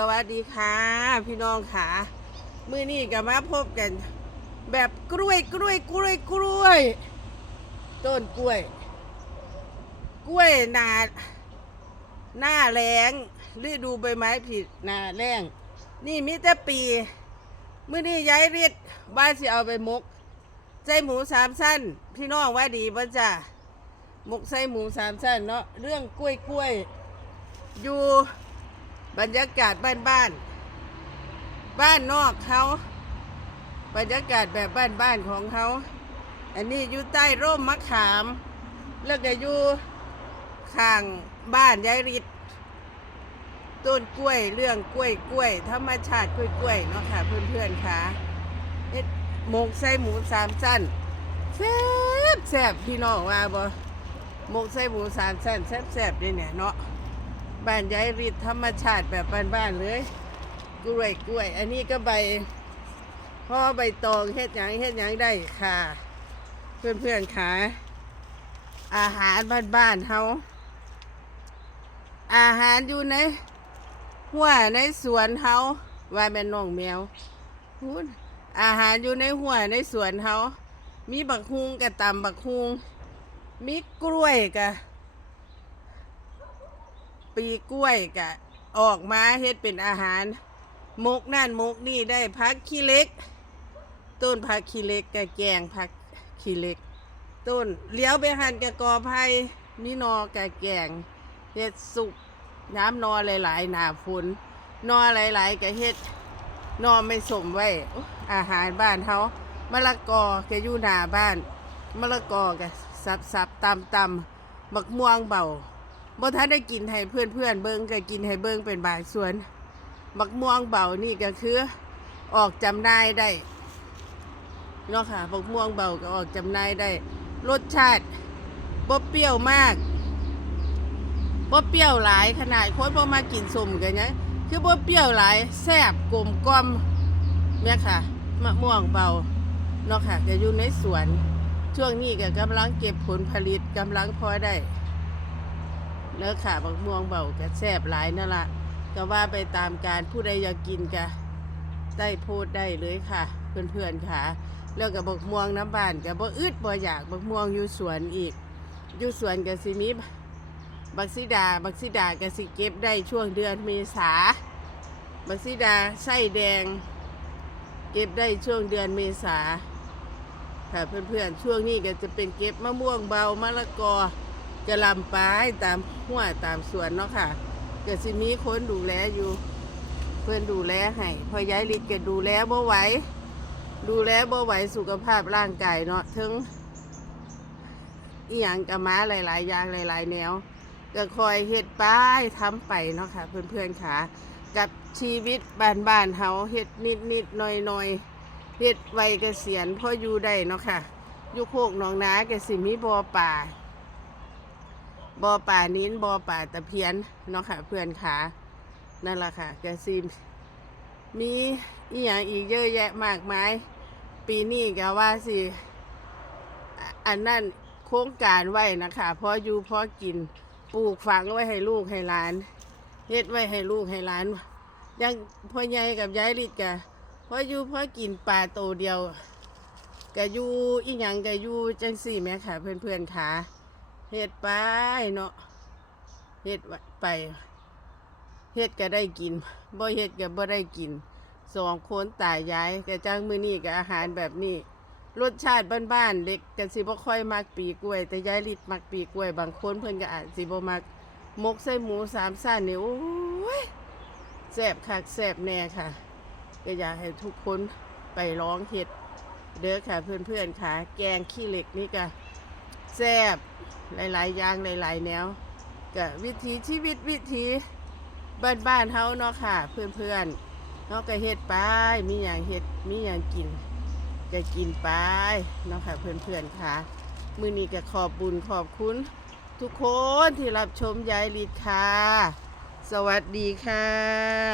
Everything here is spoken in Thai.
สวัสดีค่ะ พี่น้องค่ะมื้อนี้ก็มาพบกัน แบบกล้วยกล้วยกล้วยกล้วย ต้นกล้วย กล้วยหนาหน้าแรงฤดูใบไม้ผลิหนาแรงนี่มิต่ปีมื้อนี้ย้ายริดบ้านสิเอาไปมกใจหมูสามสั้น พี่น้องว่าดีบ่จ้ะมกใส่หมูสามสั้นเนาะเรื่องกล้วยกล้วยอยู่ บรรยากาศบ้านบ้านๆบ้านนอกเขาบรรยากาศแบบบ้านบ้านๆของเขา อันนี้อยู่ใต้ร่มมะขาม แล้วก็อยู่ข้างบ้านยายริดต้นกล้วยเรื่องกล้วยกล้วยธรรมชาติกล้วยกล้วยเนาะค่ะเพื่อนๆค่ะเฮ็ดหมกใส่หมูสามสั้นแซ่บแซ่บพี่น้องว่าบ่หมกใส่หมูสามสั้นแซ่บแซ่บเลยเนี่ยเนาะ บ้านย้ายริดธรรมชาติแบบบ้านๆเลย กล้วยกล้วย อันนี้ก็ใบห่อใบตองเฮ็ดหยังเฮ็ดหยังได้ค่ะ เพื่อนเพื่อนๆขาอาหารบ้านๆเฮาอาหารอยู่ในหัวในสวนเฮาว่าแม่นน้องแมวพูดอาหารอยู่ในหัวในสวนเฮามีบักฮุงกับตำบักฮุงมีกล้วยกับ ปีกล้วยกะออกมาเฮ็ดเป็นอาหารมกนั่นมกนี่ได้พักขี้เล็ก ต้นผักขี้เล็กกะแกงผักขี้เล็ก ต้นเลี้ยวไปหันกะกอไผ่มีนอกะแกงเฮ็ดสุกน้ำนอหลายๆ หนาฝนนอหลายๆกะเฮ็ดนอไม่สมไว้ อาหารบ้านเฮามะละกอกะอยู่หน้าบ้านมะละกอกะสับสับตำตำบักม่วงเบา บ่ทันได้กินให้เพื่อนเพื่อนเบิ่งก็กินให้เบิ่งเป็นบางส่วนบักม่วงเบานี่ก็คือ ออกจำนายได้เนาะค่ะบักม่วงเบาก็ออกจำนายได้ รสชาติบ่เปรี้ยวมากบ่เปรี้ยวหลายขนาดคนบ่มากินสมกันเนะคือบ่เปรี้ยวหลายแซ่บกลมกล่อมแม่ค่ะมะม่วงเบาเนาะค่ะก็อยู่ในสวน ช่วงนี้ก็กำลังเก็บผลผลิตกำลังพอได้ เนื้อขาบักม่วงเบากะแซบหลายนั่นละก็ว่าไปตามการผู้ใดอยากกินกะได้โพดได้เลยค่ะ เพื่อนๆค่ะ แล้วกับบักม่วงน้ำบานกับบ่อึดบ่อยากบักม่วงอยู่สวนอีก อยู่สวนกับสิมีบักซิดา บักซิดากับสิเก็บได้ช่วงเดือนเมษาบักซิดาไส้แดง เก็บได้ช่วงเดือนเมษาค่ะเพื่อนๆช่วงนี้ก็จะเป็นเก็บมะม่วงเบามะละกอ จะลำปายตามหัวตามสวนเนาะค่ะก็สิมีคนดูแลอยู่ เพื่อนดูแลให้พอย้ายลิดก็ดูแลบ่ไหวดูแลบ่ไหวสุขภาพร่างกายเนาะถึงอีหยังกับม้าหลาย ๆ อย่างหลาย ๆ แนว ก็คอยเฮ็ดป้ายทำไปเนาะค่ะ เพื่อนๆค่ะ กับชีวิตบ้านๆเฮาเฮ็ดนิดๆหน่อยๆเฮ็ดไวเกษียณพออยู่ได้เนาะค่ะอยู่โคกหนองนาก็สิมีบ่อป่า บ่อป่านิ้นบ่อป่าตะเพียนเนาะค่ะเพื่อนขานั่นแหละค่ะกระซิมมีอีหยังอีกเยอะแยะมากมาย ปีนี้ก็ว่าสิอันนั้นโครงการไว้นะคะพออยู่พอกินปลูกฝังไว้ให้ลูกให้หลานเฮ็ดไว้ให้ลูกให้หลานยังพ่อใหญ่กับยายลิดกะพออยู่พอกินปลาโตเดียวก็อยู่อีหยังก็อยู่จังสี่แม่ค่ะ เพื่อนๆค่ะ เฮ็ดไปเนาะเฮ็ดไปเฮ็ดก็ได้กินบ่เฮ็ดก็บ่ได้กินสองคนตายายก็จ้างมื้อนี้ก็อาหารแบบนี้รสชาติบ้านๆเด็กก็สิบ่ค่อยมักปีกล้วย แต่ยายลิดมักปีกล้วย บางคนเพิ่นก็อาจสิบ่มักมกใส่หมูสามสั้นนี่โอ้ยแซ่บคักแซ่บแน่ค่ะ ก็อยากให้ทุกคนไปลองเฮ็ดเด้อค่ะเพื่อนๆค่ะ แกงขี้เหล็กนี่ก็ แซ่บหลายๆอย่างหลายๆแนวก็วิถีชีวิตวิถีบ้านๆเฮาเนาะค่ะ เพื่อนๆเนาะก็เฮ็ดไปมีอย่างเฮ็ดมีอย่างกินก็กินไปเนาะค่ะเพื่อนๆค่ะ มือนี้ก็ขอบบุญขอบคุณ ทุกคนที่รับชมยายลีดค่ะ สวัสดีค่ะ